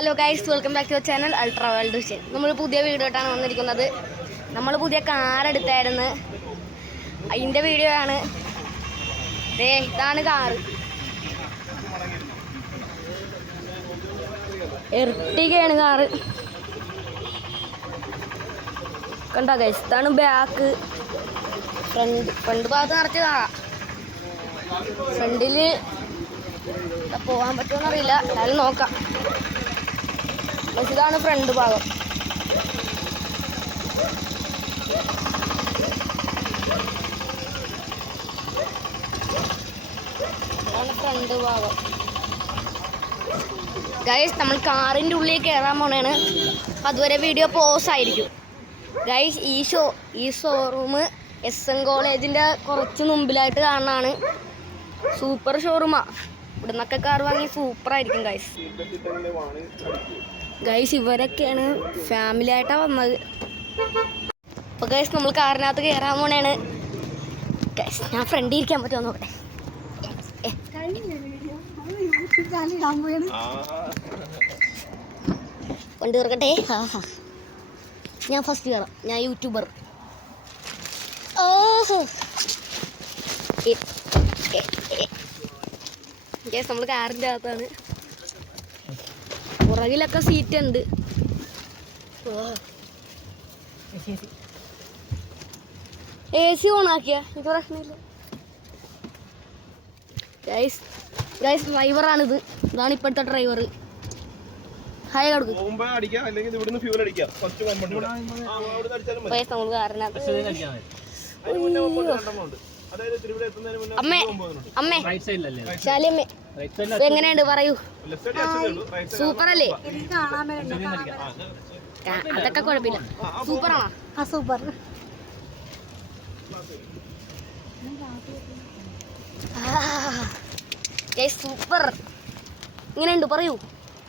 Hello guys welcome back to channel ultra world vision നമ്മൾ പുതിയ വീഡിയോട്ടാണ് വന്നിരിക്കുന്നത്. നമ്മൾ പുതിയ കാറെടുത്തായിരുന്നു അതിന്റെ വീഡിയോ ആണ്. ദേ ഇതാണ് കാറ് എർട്ടികയാണ് കാറ് കണ്ട ഗൈസ് ഇതാണ് ബാക്ക് ഫ്രണ്ട് ഫ്രണ്ട് ഭാഗത്ത് നിറച്ച് കാണാം ഫ്രണ്ടിൽ പോകാൻ പറ്റുമെന്നറിയില്ല എന്നാലും നോക്കാം. പക്ഷെ ഇതാണ് ഫ്രണ്ട് ഭാഗം. ഭാഗം. ഗൈസ് നമ്മൾ കാറിന്റെ ഉള്ളിൽ കയറാൻ പോണേണ്. അതുവരെ വീഡിയോ പോസ് ആയിരിക്കും. ഗൈസ് ഈ ഷോ ഈ ഷോറൂം എസ് എൻ കോളേജിന്റെ കുറച്ച് മുമ്പിലായിട്ട് കാണാനാണ് സൂപ്പർ ഷോറൂമാ ഇവിടെ നിന്നൊക്കെ കാർ വാങ്ങി സൂപ്പർ ആയിരിക്കും ഗൈസ് ഗൈസ് ഇവരൊക്കെയാണ് ഫാമിലി ആയിട്ടാ വന്നത്. അപ്പൊ ഗൈസ് നമ്മൾ കാറിനകത്ത് കയറാൻ പോണേണ്. ഗൈസ് ഞാൻ ഫ്രണ്ടിൽ ഇരിക്കാൻ പറ്റുമോ നോക്കട്ടെ? കൊണ്ട് തീർക്കട്ടെ ആ ഹാ ഞാൻ ഫസ്റ്റ് കയറാം ഞാൻ യൂട്യൂബർ ഓഹോ ഗൈസ് നമ്മൾ കാറിന്റെ അകത്താണ്. പുറകിലൊക്കെ സീറ്റ് ഉണ്ട്. എ സി ഓൺ ആക്കിയ. എനിക്ക് പ്രശ്നമില്ല. ഗൈസ് ഗൈസ് ഡ്രൈവറാണിത് ഇതാണ് ഇപ്പോഴത്തെ ഡ്രൈവർ ഹായ് കൊടുക്കും നമ്മൾ കാറിനകത്ത് അമ്മേ അമ്മേ ശാലിയമ്മേ എങ്ങനെയുണ്ട് പറയൂ? ലെഫ്റ്റ് സൈഡ് ഉള്ളൂ. റൈറ്റ് സൈഡ് സൂപ്പർ അല്ലേ? അതൊക്കെ കുഴപ്പമില്ല. സൂപ്പറാണോ ആ സൂപ്പർ സൂപ്പർ ഇങ്ങനെയുണ്ട് പറയൂ.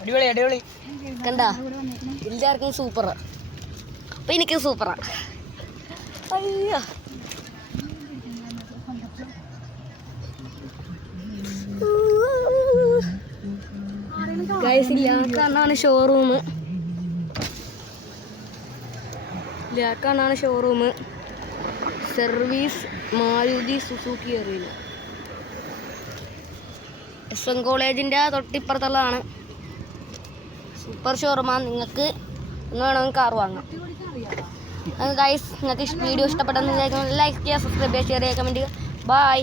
അടിപൊളി അടിപൊളി. കണ്ട? എല്ലാവർക്കും സൂപ്പറാ അപ്പൊ എനിക്ക് സൂപ്പറാ അയ്യോ. ഗൈസ് ഇല്ലാക്കാണ് ഷോറൂം ഇല്ലാക്കാണ് ഷോറൂം സർവീസ് മാരുതി സുസൂക്കി അറിയില്ല. എസ് എൻ കോളേജിന്റെ തൊട്ടിപ്പുറത്തുള്ളതാണ്. സൂപ്പർ ഷോറൂമാണ് നിങ്ങൾക്ക് വേണമെങ്കിൽ കാർ വാങ്ങാം. ഗൈസ് നിങ്ങൾക്ക് വീഡിയോ ഇഷ്ടപ്പെട്ടെന്ന് ലൈക്ക് ചെയ്യുക സബ്സ്ക്രൈബ് ചെയ്യുക ഷെയർ ചെയ്യുക കമന്റ് ചെയ്യുക. ബൈ